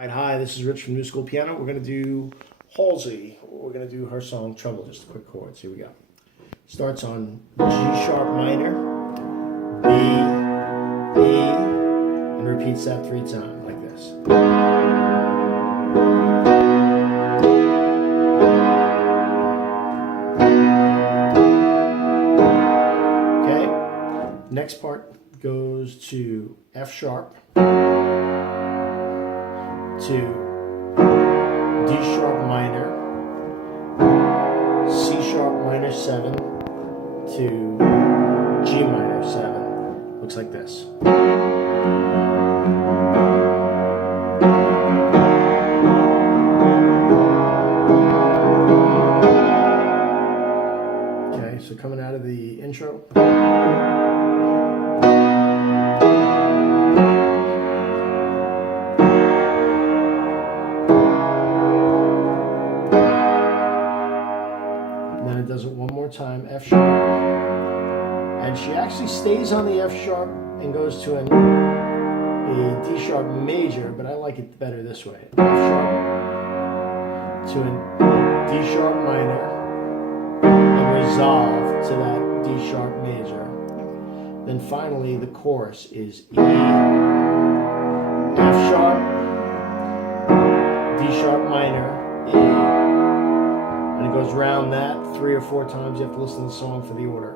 Hi, this is Rich from Newschoolpiano. We're going to do Halsey. We're going to do her song Trouble, just a quick chords. Here we go. Starts on G sharp minor, B, and repeats that 3 times like this. Okay, next part goes to F sharp, to D sharp minor, C sharp minor 7 to G minor 7. Looks like this. Okay, so coming out of the intro. Then it does it one more time, F sharp, and she actually stays on the F sharp and goes to a D sharp major, but I like it better this way. F sharp to a D sharp minor and resolve to that D sharp major. Then finally the chorus is E, F sharp, D sharp minor, E. And it goes round that 3 or 4 times. You have to listen to the song for the order.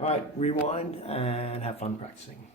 All right, rewind and have fun practicing.